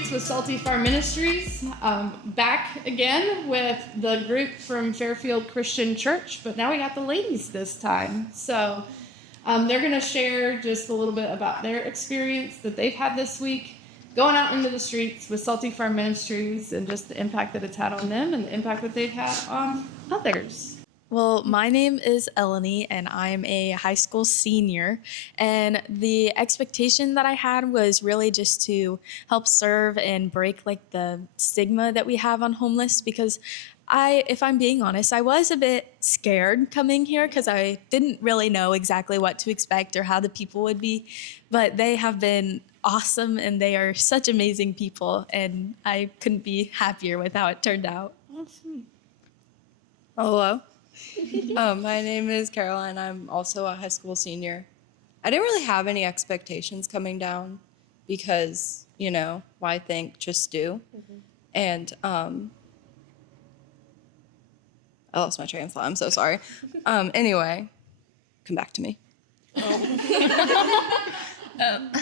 streets with Salty Farm Ministries. Back again with the group from Fairfield Christian Church, but now we got the ladies this time. So they're going to share just a little bit about their experience that they've had this week going out into the streets with Salty Farm Ministries and just the impact that it's had on them and the impact that they've had on others. Well, my name is Eleni, and I'm a high school senior. And the expectation that I had was really just to help serve and break like the stigma that we have on homeless. Because if I'm being honest, I was a bit scared coming here because I didn't really know exactly what to expect or how the people would be. But they have been awesome, and they are such amazing people. And I couldn't be happier with how it turned out. Awesome. Hello. My name is Caroline. I'm also a high school senior. I didn't really have any expectations coming down because, why think, just do. Mm-hmm. And I lost my train of thought. I'm so sorry. Anyway, come back to me.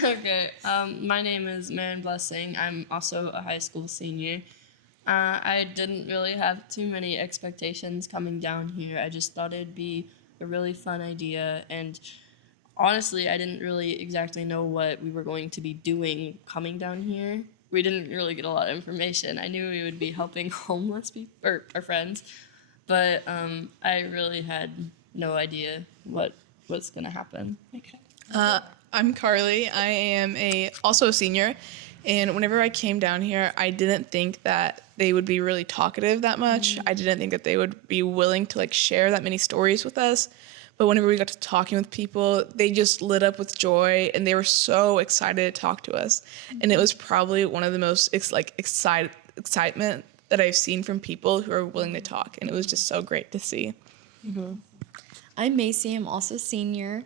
Okay. My name is Marion Blessing. I'm also a high school senior. I didn't really have too many expectations coming down here. I just thought it'd be a really fun idea. And honestly, I didn't really exactly know what we were going to be doing coming down here. We didn't really get a lot of information. I knew we would be helping homeless people, or our friends, but I really had no idea what was going to happen. Okay. I'm Carly. I am also a senior. And whenever I came down here, I didn't think that they would be really talkative that much. Mm-hmm. I didn't think that they would be willing to share that many stories with us. But whenever we got to talking with people, they just lit up with joy, and they were so excited to talk to us. Mm-hmm. And it was probably one of the most excitement that I've seen from people who are willing to talk. And it was just so great to see. Mm-hmm. I'm Macy. I'm also a senior.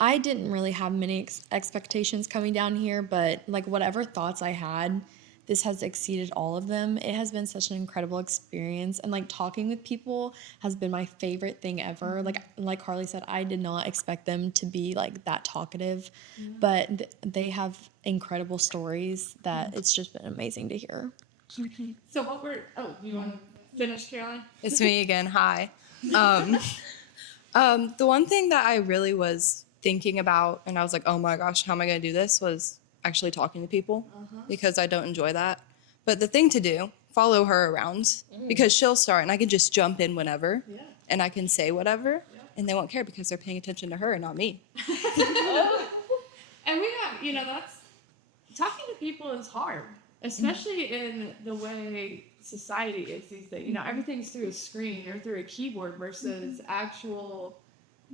I didn't really have many expectations coming down here, but whatever thoughts I had, this has exceeded all of them. It has been such an incredible experience, and talking with people has been my favorite thing ever. Like Carly said, I did not expect them to be that talkative, but they have incredible stories that it's just been amazing to hear. Okay. So you want to finish, Caroline? It's me again. Hi. The one thing that I really was thinking about, and I was like, oh my gosh, how am I going to do this, was actually talking to people, because I don't enjoy that. But the thing to do, follow her around, because she'll start and I can just jump in whenever, and I can say whatever, and they won't care because they're paying attention to her and not me. And we have, that's talking to people is hard, especially in the way society is these days. Everything's through a screen or through a keyboard versus actual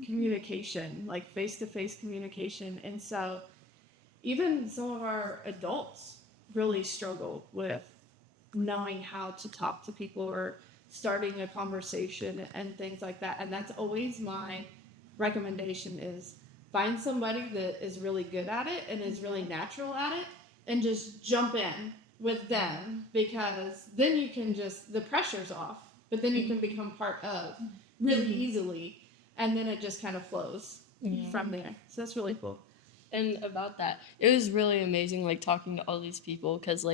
communication, face-to-face communication. And so even some of our adults really struggle with knowing how to talk to people or starting a conversation and things like that. And that's always my recommendation, is find somebody that is really good at it and is really natural at it, and just jump in with them, because then you can the pressure's off, but then you can become part of really easily, and then it just kind of flows from there. So that's really cool. And about that, it was really amazing, talking to all these people, because,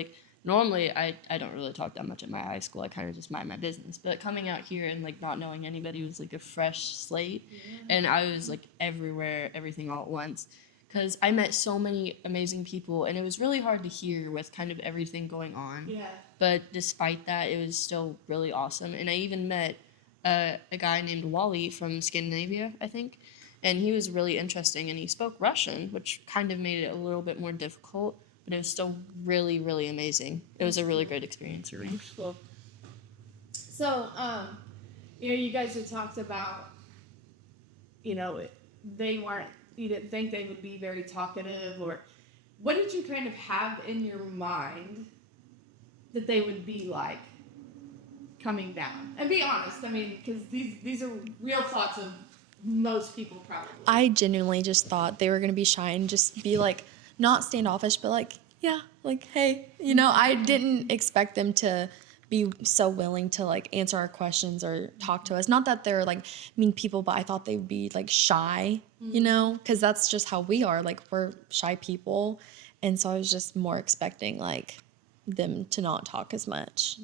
normally I don't really talk that much at my high school. I kind of just mind my business. But coming out here and, not knowing anybody was, a fresh slate. Yeah. And I was, everywhere, everything all at once. Because I met so many amazing people, and it was really hard to hear with kind of everything going on. Yeah. But despite that, it was still really awesome. And I even met a guy named Wally from Scandinavia, I think. And he was really interesting, and he spoke Russian, which kind of made it a little bit more difficult, but it was still really, really amazing. It was a really great experience for me. Cool. So, you guys had talked about, you didn't think they would be very talkative, or what did you kind of have in your mind that they would be like coming down? And be honest, because these are real thoughts of most people probably. I genuinely just thought they were going to be shy and just be not standoffish, but hey, I didn't expect them to be so willing to answer our questions or talk to us. Not that they're mean people, but I thought they'd be shy, because that's just how we are. We're shy people. And so I was just more expecting like them to not talk as much.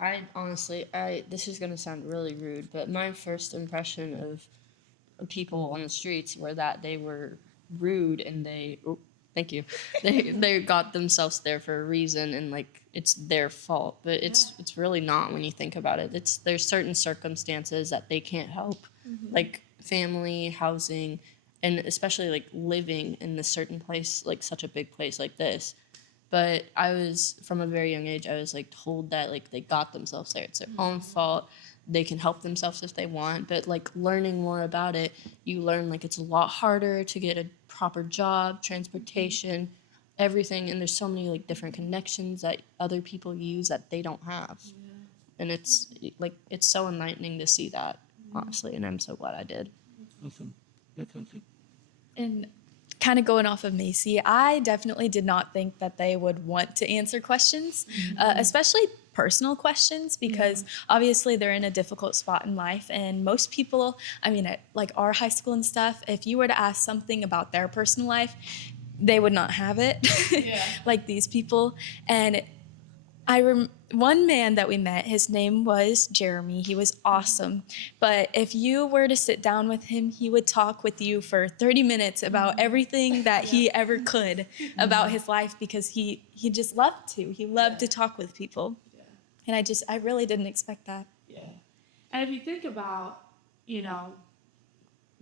I honestly, this is gonna sound really rude, but my first impression of people on the streets were that they were rude and thank you, they got themselves there for a reason and like it's their fault, but it's really not when you think about it. There's certain circumstances that they can't help, like family, housing, and especially like living in a certain place, like such a big place like this. But I was, from a very young age, I was like told that like they got themselves there. It's their own fault. They can help themselves if they want. But like learning more about it, you learn like it's a lot harder to get a proper job, transportation, everything. And there's so many like different connections that other people use that they don't have. And it's like, it's so enlightening to see that, honestly. And I'm so glad I did. Awesome. That's awesome. And kind of going off of Macy, I definitely did not think that they would want to answer questions, especially personal questions, because obviously they're in a difficult spot in life. And most people, I mean, at like our high school and stuff, if you were to ask something about their personal life, they would not have it like these people. And one man that we met, his name was Jeremy. He was awesome. But if you were to sit down with him, he would talk with you for 30 minutes about everything that he ever could about his life, because he just loved to. He loved to talk with people. And I really didn't expect that. Yeah. And if you think about, you know,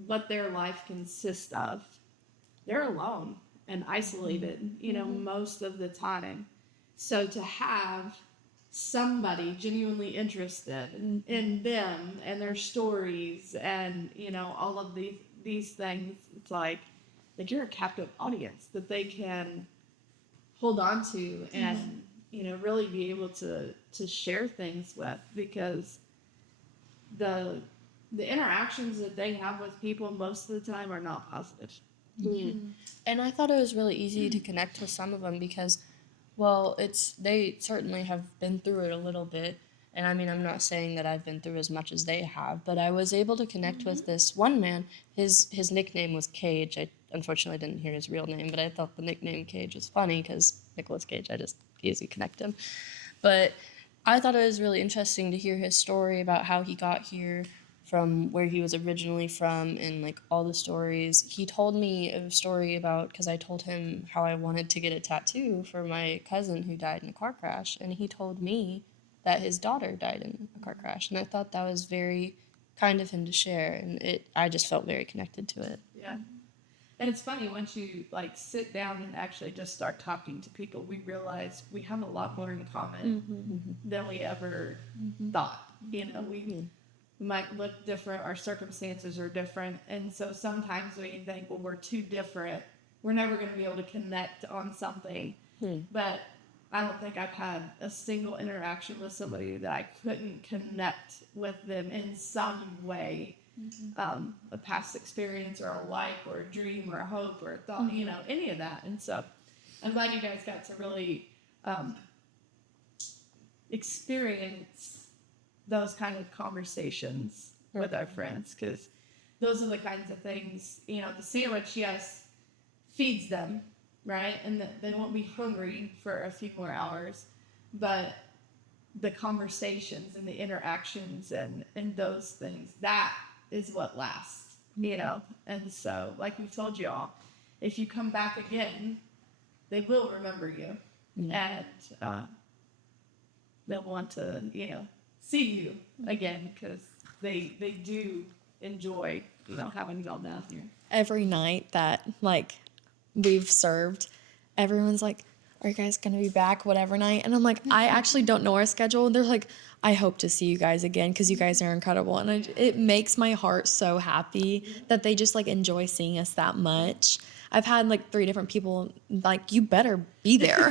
what their life consists of, they're alone and isolated, you know, most of the time. So to have somebody genuinely interested in them and their stories and, you know, all of these things, it's like you're a captive audience that they can hold on to and, you know, really be able to share things with, because the interactions that they have with people most of the time are not positive. And I thought it was really easy to connect with some of them because, well, they certainly have been through it a little bit. And I mean, I'm not saying that I've been through as much as they have, but I was able to connect with this one man. His nickname was Cage. I unfortunately didn't hear his real name, but I thought the nickname Cage was funny because Nicolas Cage, I just easily connect him. But I thought it was really interesting to hear his story about how he got here from where he was originally from and like all the stories. He told me a story about, because I told him how I wanted to get a tattoo for my cousin who died in a car crash, and he told me that his daughter died in a car crash, and I thought that was very kind of him to share, and I just felt very connected to it. Yeah. And it's funny, once you like sit down and actually just start talking to people, we realize we have a lot more in common than we ever thought. You know, we might look different, our circumstances are different, and so sometimes we think, well, we're too different, we're never going to be able to connect on something. But I don't think I've had a single interaction with somebody that I couldn't connect with them in some way. A past experience or a life or a dream or a hope or a thought, you know, any of that. And so I'm glad you guys got to really experience those kind of conversations with our friends, because those are the kinds of things, you know, the sandwich, yes, feeds them, right? And they won't be hungry for a few more hours, but the conversations and the interactions and those things, that is what lasts, you know? And so, like we've told you all, if you come back again, they will remember you, and they'll want to, you know, see you again, because they do enjoy, you know, having y'all down here. Every night that like we've served, everyone's like, are you guys gonna be back whatever night? And I'm like, I actually don't know our schedule. And they're like, I hope to see you guys again because you guys are incredible. And it makes my heart so happy that they just like enjoy seeing us that much. I've had like 3 different people like, you better be there.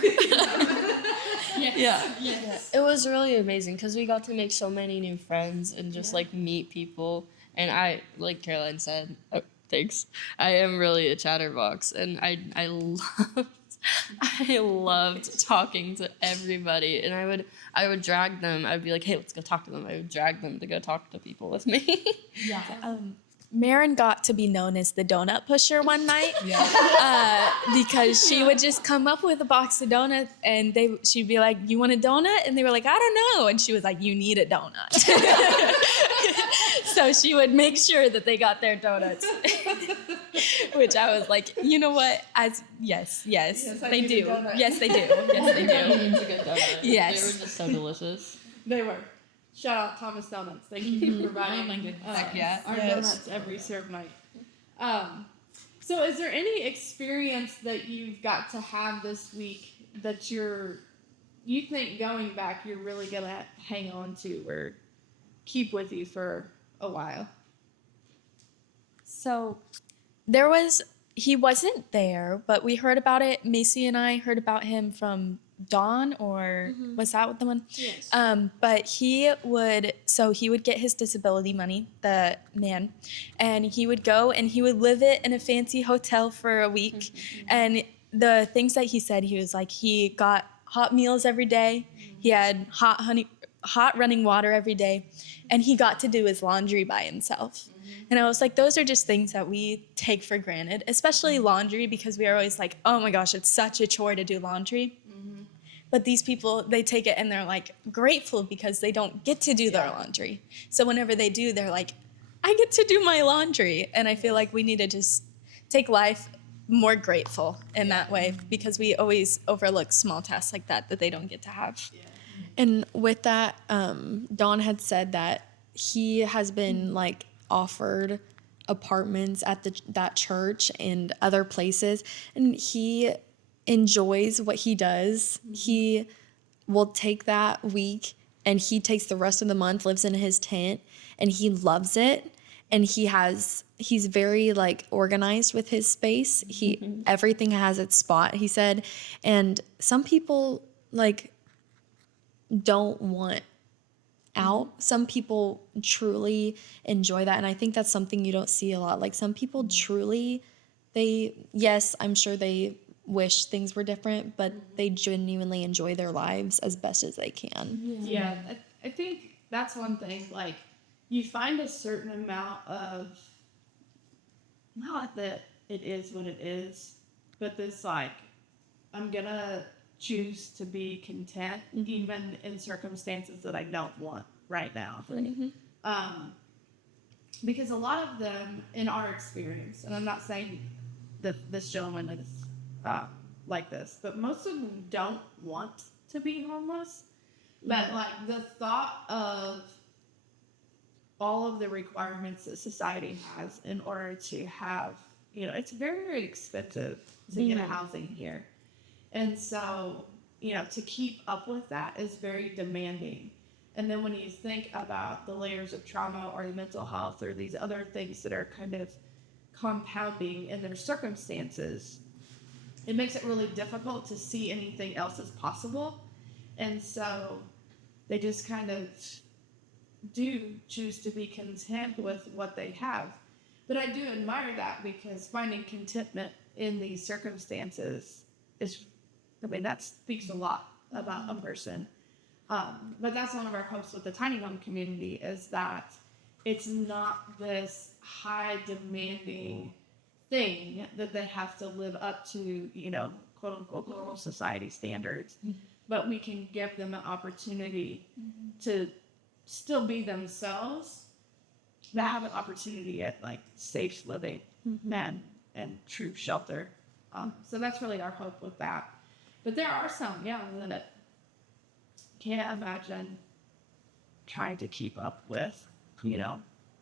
Yes. It was really amazing because we got to make so many new friends and just like meet people. And I, like Caroline said, thanks, I am really a chatterbox, and I loved talking to everybody, and I would drag them. I'd be like, hey, let's go talk to them. I would drag them to go talk to people with me. Marin got to be known as the donut pusher one night because she would just come up with a box of donuts and she'd be like, "You want a donut?" And they were like, "I don't know." And she was like, "You need a donut." So she would make sure that they got their donuts, which I was like, you know what? Yes, they do. Yes, they do. Yes, they do. It's a good donut. Yes. They were just so delicious. They were. Shout out Thomas Donuts. Thank you for providing our donuts every serve night. So is there any experience that you've got to have this week that you think going back you're really gonna hang on to or keep with you for a while? So he wasn't there, but we heard about it. Macy and I heard about him from Dawn, or was that the one? Yes. But he would get his disability money, the man, and he would go and he would live it in a fancy hotel for a week. And the things that he said, he was like, he got hot meals every day. He had hot running water every day, and he got to do his laundry by himself. And I was like, those are just things that we take for granted, especially laundry, because we are always like, oh my gosh, it's such a chore to do laundry. But these people, they take it and they're like grateful because they don't get to do their laundry. So whenever they do, they're like, I get to do my laundry. And I feel like we need to just take life more grateful in that way, because we always overlook small tasks like that they don't get to have. And with that, Dawn had said that he has been like offered apartments at that church and other places, and he enjoys what he does. He will take that week and he takes the rest of the month, lives in his tent, and he loves it. And he's very like organized with his space. Everything has its spot, he said. And some people like don't want out. Some people truly enjoy that. And I think that's something you don't see a lot. Like some people truly, I'm sure they wish things were different, but they genuinely enjoy their lives as best as they can. Yeah, I think that's one thing. Like, you find a certain amount of, not that it is what it is, but this like, I'm gonna choose to be content even in circumstances that I don't want right now. Because a lot of them, in our experience, and I'm not saying that this gentleman is like this, but most of them don't want to be homeless. But like the thought of all of the requirements that society has in order to have, it's very, very expensive to get a housing here. And so, to keep up with that is very demanding. And then when you think about the layers of trauma or the mental health or these other things that are kind of compounding in their circumstances, it makes it really difficult to see anything else as possible. And so they just kind of do choose to be content with what they have. But I do admire that, because finding contentment in these circumstances that speaks a lot about a person. But that's one of our hopes with the tiny home community, is that it's not this high demanding thing that they have to live up to, quote unquote, normal society standards. But we can give them an opportunity to still be themselves, but have an opportunity at like safe living and true shelter. So that's really our hope with that. But there are some, that can't imagine trying to keep up with,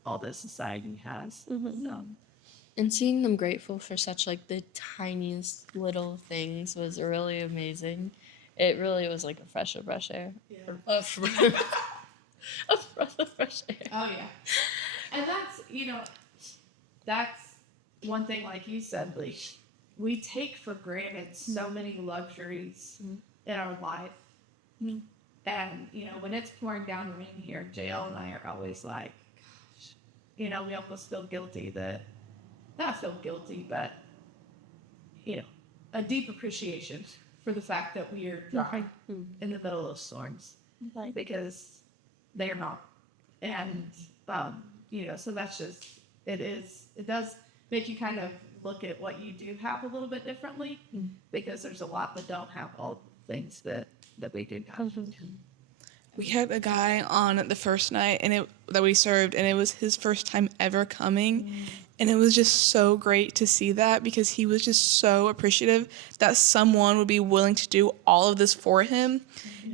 all that society has. And seeing them grateful for such like the tiniest little things was really amazing. It really was like a breath of fresh air. A breath of fresh air. Oh yeah. And that's one thing, like you said, like, we take for granted so many luxuries in our life. And, when it's pouring down rain here, JL and I are always like, gosh, we almost feel guilty not feel guilty, but, a deep appreciation for the fact that we are dry in the middle of storms, because they're not. And, so that's just it does make you kind of look at what you do have a little bit differently, because there's a lot that don't have all the things that we do have. We had a guy on the first night that we served, and it was his first time ever coming. And it was just so great to see that, because he was just so appreciative that someone would be willing to do all of this for him.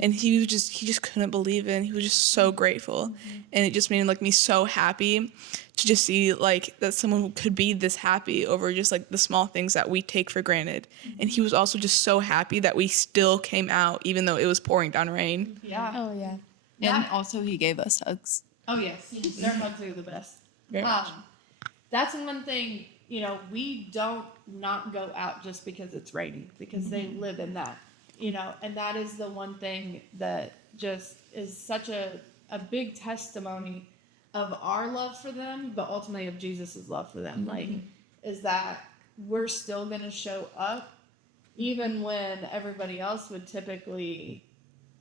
And he just couldn't believe it. And he was just so grateful. And it just made like me so happy to just see like that someone could be this happy over just like the small things that we take for granted. And he was also just so happy that we still came out even though it was pouring down rain. Yeah. Oh yeah. And also he gave us hugs. Oh yes, their hugs are the best. Very much. That's one thing, we don't not go out just because it's raining, because they live in that, and that is the one thing that just is such a big testimony of our love for them, but ultimately of Jesus' love for them. Like, is that we're still going to show up even when everybody else would typically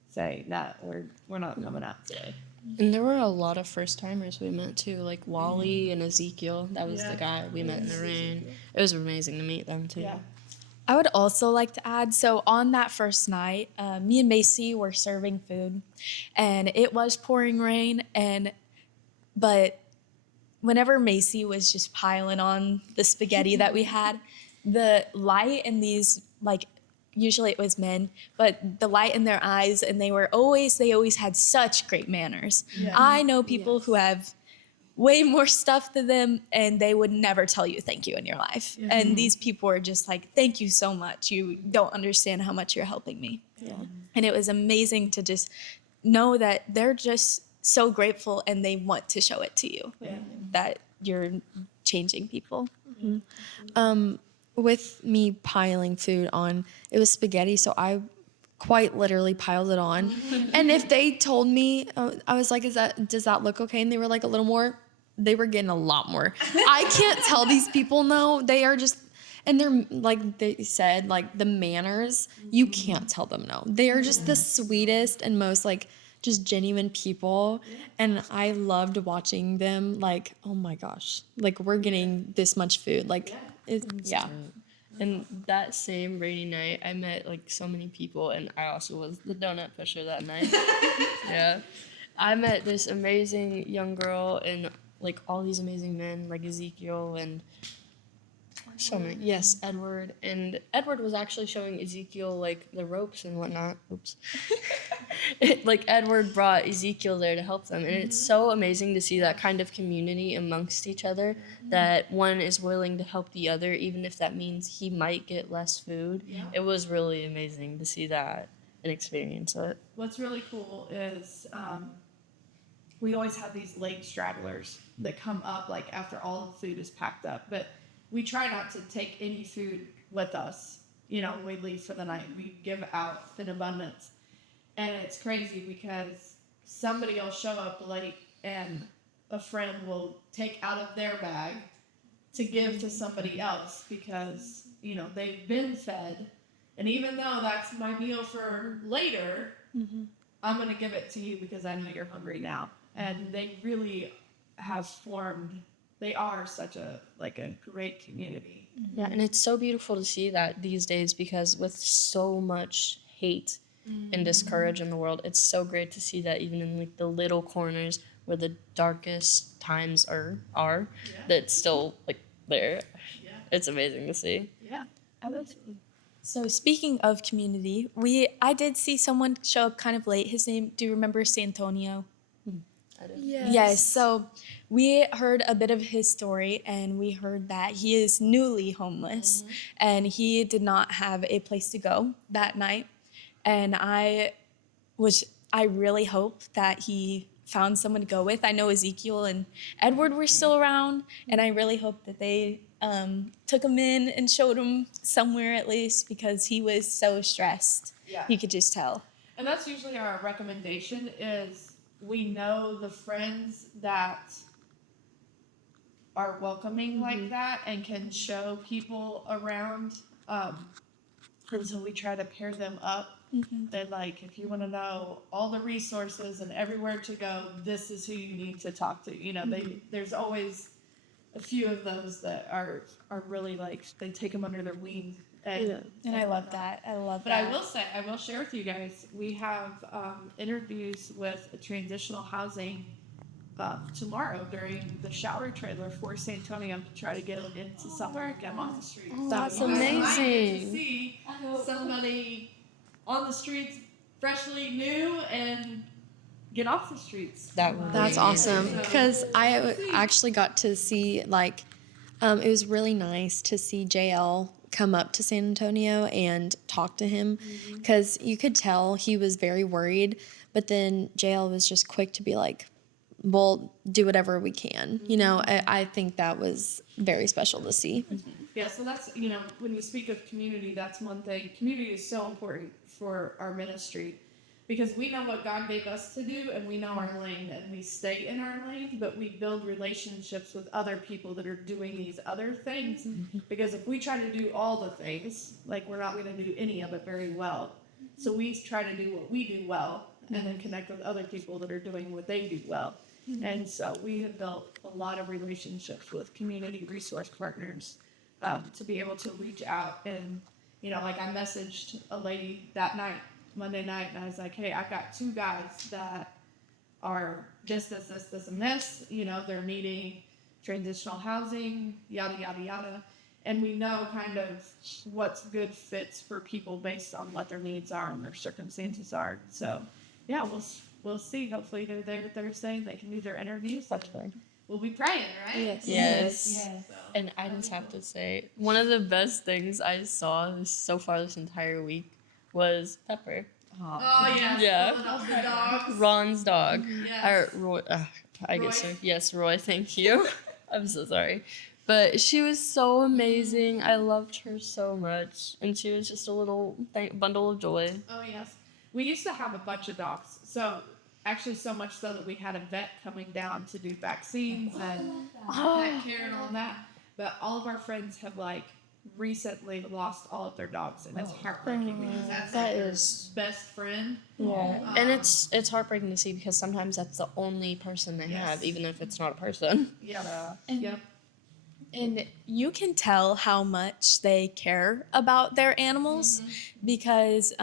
say, nah, we're not coming out today. And there were a lot of first timers we met too, like Wally and Ezekiel. That was Yeah. the guy we met in the rain. It was amazing to meet them too. Yeah. I would also like to add, so on that first night, me and Macy were serving food, and it was pouring rain, but whenever Macy was just piling on the spaghetti that we had, the light in these, like, usually it was men, but the light in their eyes, and they always had such great manners. Yeah. I know people who have way more stuff than them, and they would never tell you thank you in your life. Yeah. And these people are just like, thank you so much. You don't understand how much you're helping me. Yeah. And it was amazing to just know that they're just so grateful, and they want to show it to you, Yeah. that you're changing people. With me piling food on, it was spaghetti, so I quite literally piled it on. And if they told me, I was like, does that look okay? And they were like, a little more. They were getting a lot more. I can't tell these people no. They are just, and they're, like they said, like the manners, you can't tell them no. They are just the sweetest and most like just genuine people. And I loved watching them, like, oh my gosh, like we're getting this much food. Like, yeah. And that same rainy night, I met like so many people, and I also was the donut pusher that night. Yeah. I met this amazing young girl and like all these amazing men, like Ezekiel and so many. Yes, Edward. And Edward was actually showing Ezekiel like the ropes and whatnot. Oops. Like Edward brought Ezekiel there to help them. And it's so amazing to see that kind of community amongst each other, that one is willing to help the other, even if that means he might get less food. Yeah. It was really amazing to see that and experience it. What's really cool is we always have these late stragglers that come up like after all the food is packed up, but we try not to take any food with us. When we leave for the night, we give out in abundance. And it's crazy because somebody will show up late and a friend will take out of their bag to give to somebody else because, they've been fed. And even though that's my meal for later, I'm going to give it to you because I know you're hungry now. And they really have formed, they are such a great community. Yeah, and it's so beautiful to see that these days, because with so much hate and discourage in the world, it's so great to see that even in like the little corners where the darkest times are that's still like there. Yeah. It's amazing to see. Yeah. Absolutely. So speaking of community, I did see someone show up kind of late. His name, do you remember Santonio? Yes. So we heard a bit of his story, and we heard that he is newly homeless, and he did not have a place to go that night. And I really hope that he found someone to go with. I know Ezekiel and Edward were still around, and I really hope that they took him in and showed him somewhere at least, because he was so stressed. Yeah. You could just tell. And that's usually our recommendation is we know the friends that are welcoming like that and can show people around. And so we try to pair them up. That like, if you want to know all the resources and everywhere to go, this is who you need to talk to. There's always a few of those that are really like they take them under their wing. And And I love that. I love But that. I will share with you guys, we have interviews with a transitional housing tomorrow during the shower trailer for San Antonio to try to get them into somewhere and get them on the street. That's So you guys might get to amazing. see somebody on the streets, freshly new, and get off the streets. That would That's be awesome So- because I actually got to see like it was really nice to see JL come up to San Antonio and talk to him because you could tell he was very worried, but then JL was just quick to be like, we'll do whatever we can. You know, I think that was very special to see. Yeah, so that's, when you speak of community, that's one thing. Community is so important for our ministry because we know what God gave us to do and we know our lane and we stay in our lane, but we build relationships with other people that are doing these other things. Because if we try to do all the things, like we're not going to do any of it very well. So we try to do what we do well and then connect with other people that are doing what they do well. And so we have built a lot of relationships with community resource partners to be able to reach out. And, like I messaged a lady that night, Monday night, and I was like, hey, I've got 2 guys that are this, and this. They're needing transitional housing, yada, yada, yada. And we know kind of what's good fits for people based on what their needs are and their circumstances are. So, yeah, we'll see. Hopefully they're there Thursday. They can do their interviews. We'll be praying, right? Yes. And I just have to say, one of the best things I saw so far this entire week was Pepper. Oh, yeah. Yeah. The dogs. Ron's dog. Yes. Or Roy. I guess so. Roy? Yes, Roy. Thank you. I'm so sorry. But she was so amazing. I loved her so much. And she was just a little bundle of joy. Oh, yes. We used to have a bunch of dogs. So, actually, so much so that we had a vet coming down to do vaccines and pet care and all that. But all of our friends have, recently lost all of their dogs. And it's heartbreaking because that's That their is- best friend. Yeah. And it's heartbreaking to see because sometimes that's the only person they have, even if it's not a person. Yeah. And- Yep. And you can tell how much they care about their animals because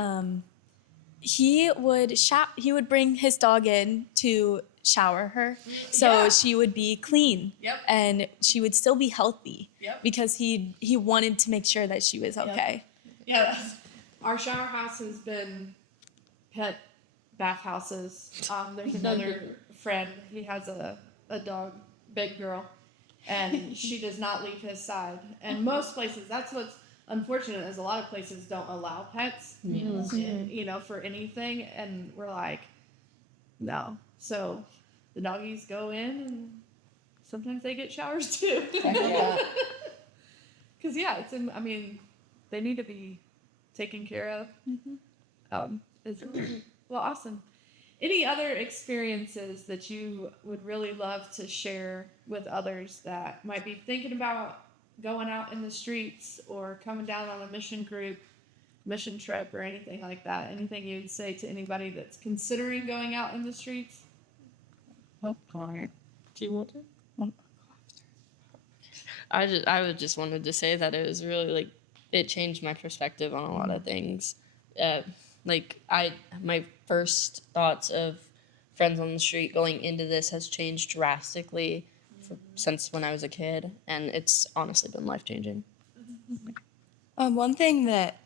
he would bring his dog in to shower her so she would be clean and she would still be healthy because he wanted to make sure that she was okay. Yeah. Our shower house has been pet bathhouses. There's another friend. He has a dog, big girl, and she does not leave his side. And most places, that's what's unfortunate, is a lot of places don't allow pets, for anything. And we're like, no. So the doggies go in, and sometimes they get showers too. Yeah. Because they need to be taken care of. Well, awesome. Any other experiences that you would really love to share with others that might be thinking about going out in the streets or coming down on a mission trip, or anything like that? Anything you'd say to anybody that's considering going out in the streets? Do you want to? I would just wanted to say that it was really it changed my perspective on a lot of things. My first thoughts of friends on the street going into this has changed drastically since when I was a kid, and it's honestly been life-changing. One thing that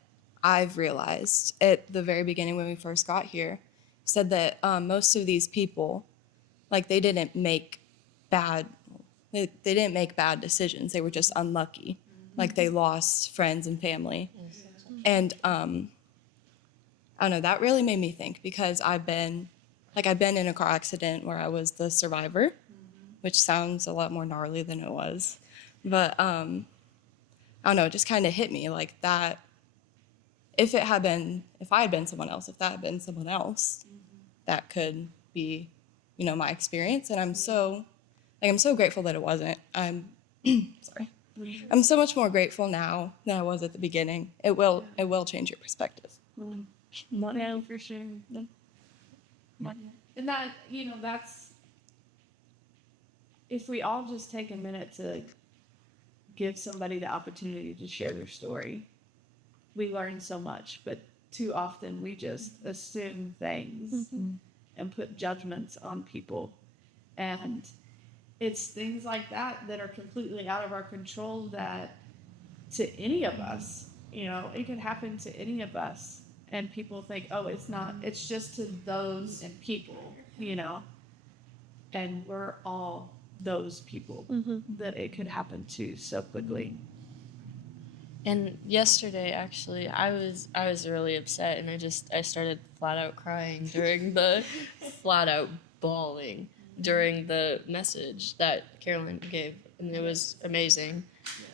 I've realized at the very beginning when we first got here said that most of these people, they didn't make bad decisions. They were just unlucky. They lost friends and family. And I don't know, that really made me think because I've been in a car accident where I was the survivor, which sounds a lot more gnarly than it was. But I don't know, it just kind of hit me that if I had been someone else, that could be, my experience. And I'm so grateful that it wasn't. Sorry. I'm so much more grateful now than I was at the beginning. It will change your perspective. Yeah, for sure. And that, that's, if we all just take a minute to give somebody the opportunity to share their story, we learn so much. But too often we just assume things and put judgments on people. And it's things like that that are completely out of our control, that to any of us, it could happen to any of us. And people think, oh, it's just to those people, and we're all those people that it could happen to so quickly. And yesterday, actually, I was really upset, and I started flat out crying during the flat out bawling during the message that Carolyn gave, and it was amazing.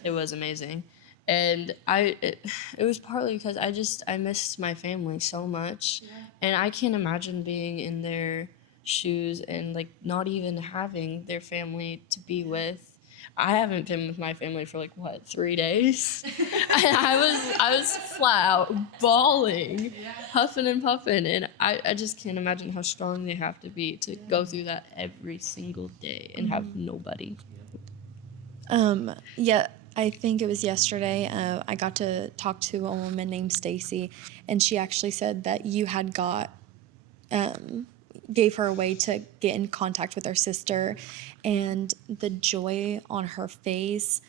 It was amazing, and it was partly because I missed my family so much, and I can't imagine being in their shoes and like not even having their family to be with. I haven't been with my family for 3 days. I was flat out bawling, huffing and puffing, and I just can't imagine how strong they have to be to go through that every single day and have nobody. Yeah, I think it was yesterday. I got to talk to a woman named Stacy, and she actually said that you had gave her a way to get in contact with her sister, and the joy on her face,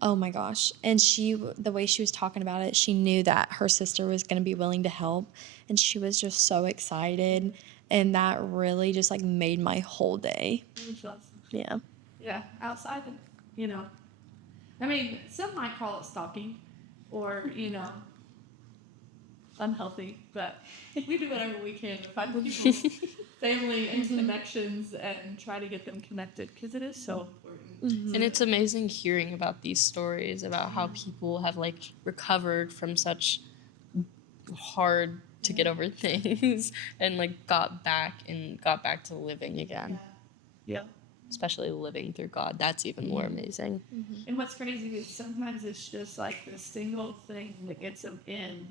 oh my gosh. And the way she was talking about it, she knew that her sister was going to be willing to help, and she was just so excited, and that really just made my whole day. Yeah. Yeah, outside of, some might call it stalking or, unhealthy, but we do whatever we can to find people's family and connections and try to get them connected, because it is so important. And it's amazing hearing about these stories about how people have recovered from such hard to get over things and got back to living again. Yeah. Especially living through God. That's even more amazing. And what's crazy is sometimes it's just the single thing that gets them in.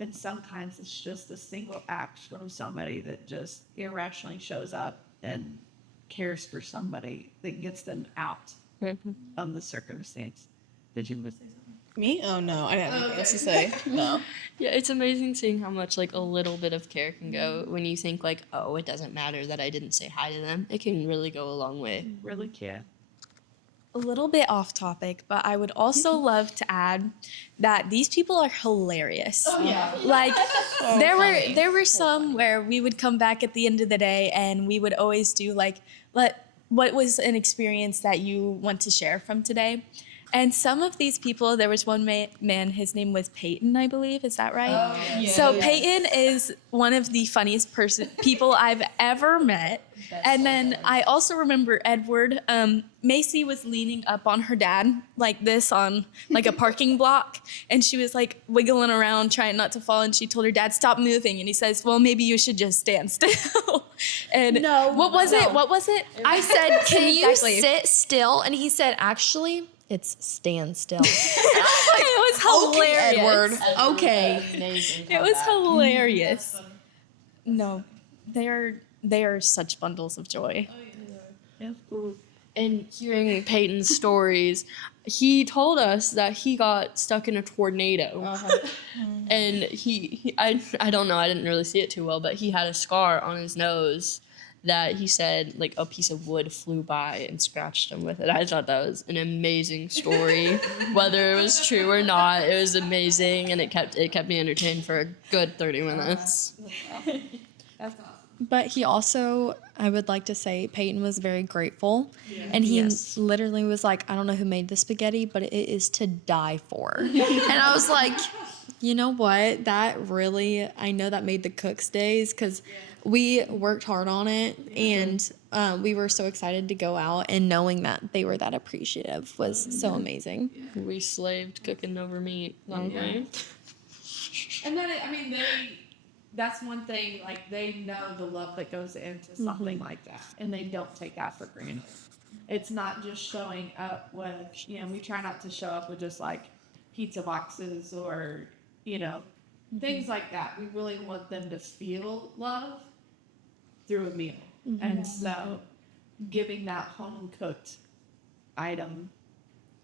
And sometimes it's just a single act from somebody that just irrationally shows up and cares for somebody that gets them out of the circumstance. Did you want to say something? Me? Oh no, I didn't have anything else to say. No. Yeah, it's amazing seeing how much a little bit of care can go when you think oh, it doesn't matter that I didn't say hi to them. It can really go a long way. It really can. A little bit off topic, but I would also love to add that these people are hilarious. Oh, yeah. There were some where we would come back at the end of the day and we would always do what was an experience that you want to share from today. And some of these people, there was one man, his name was Peyton, I believe. Is that right? Oh, yeah. So Peyton is one of the funniest people I've ever met. And then I also remember Edward. Macy was leaning up on her dad like this on a parking block. And she was wiggling around trying not to fall. And she told her dad, stop moving. And he says, well, maybe you should just stand still. And what was it? I said, can you Exactly. sit still? And he said, actually, it's stand still. It was hilarious. Edward. Okay. It was hilarious. No, they are such bundles of joy. Yeah. Cool. And hearing Peyton's stories, he told us that he got stuck in a tornado. And I don't know, I didn't really see it too well, but he had a scar on his nose that he said a piece of wood flew by and scratched him with it. I thought that was an amazing story. Whether it was true or not, it was amazing, and it kept me entertained for a good 30 minutes. That's awesome. But he also, I would like to say, Peyton was very grateful. And he literally was like, I don't know who made the spaghetti, but it is to die for. And I was like, you know what? That really, I know that made the cook's days, because we worked hard on it, and we were so excited to go out, and knowing that they were that appreciative was so amazing. We slaved cooking over meat. And then, that's one thing, they know the love that goes into something like that, and they don't take that for granted. It's not just showing up with, we try not to show up with just pizza boxes or, things like that. We really want them to feel love through a meal. And so giving that home cooked item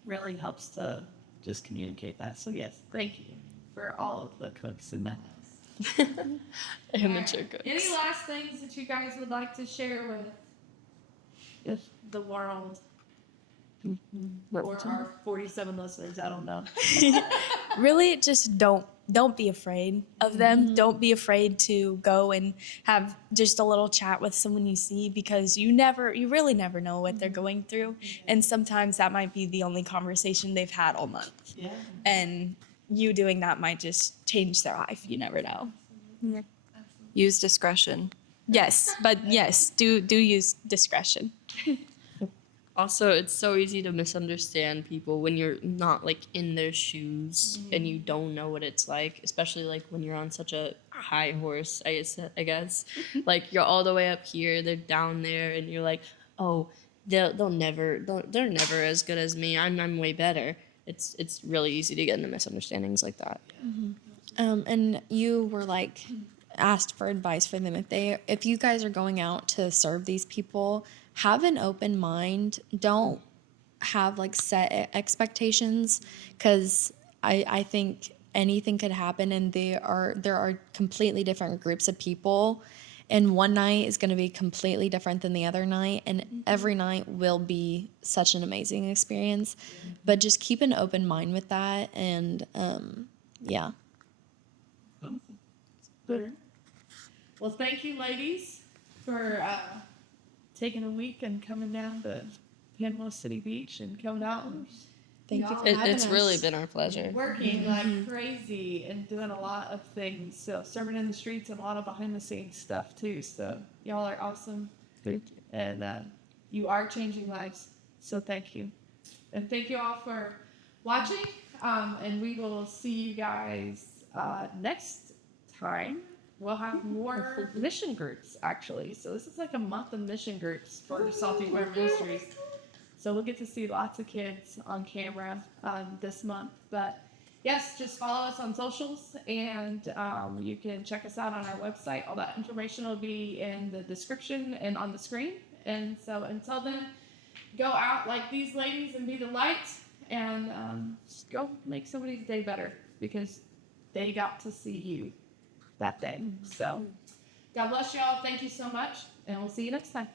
really helps to just communicate that. So yes, thank you for all of the cooks in the house. Amateur cooks. Any last things that you guys would like to share with the world or our 47 listeners? I don't know. Really, just don't be afraid of them. Don't be afraid to go and have just a little chat with someone you see, because you really never know what they're going through, and sometimes that might be the only conversation they've had all month. Yeah. And you doing that might just change their life. You never know. Use discretion. Yes, but yes, do use discretion. Also, it's so easy to misunderstand people when you're not like in their shoes and you don't know what it's like, especially like when you're on such a high horse, I guess. Like you're all the way up here, they're down there, and you're like, oh, they're never as good as me. I'm way better. It's really easy to get into misunderstandings like that. And you were like asked for advice for them. If you guys are going out to serve these people, have an open mind. Don't have like set expectations, because I think anything could happen, and there are completely different groups of people, and one night is going to be completely different than the other night, and every night will be such an amazing experience. But just keep an open mind with that, and yeah. Good. Well, thank you, ladies, for taking a week and coming down to Panama City Beach and coming out and Thank you for It's really been our pleasure. working like crazy and doing a lot of things. So serving in the streets and a lot of behind the scenes stuff too. So y'all are awesome. Thank you. And you are changing lives. So thank you. And thank you all for watching. And we will see you guys next time. We'll have more mission groups, actually. So this is like a month of mission groups for Salty Farm Ministries. So we'll get to see lots of kids on camera this month. But yes, just follow us on socials, and you can check us out on our website. All that information will be in the description and on the screen. And so until then, go out like these ladies and be the light, and just go make somebody's day better, because they got to see you that day. So God bless y'all. Thank you so much, and we'll see you next time.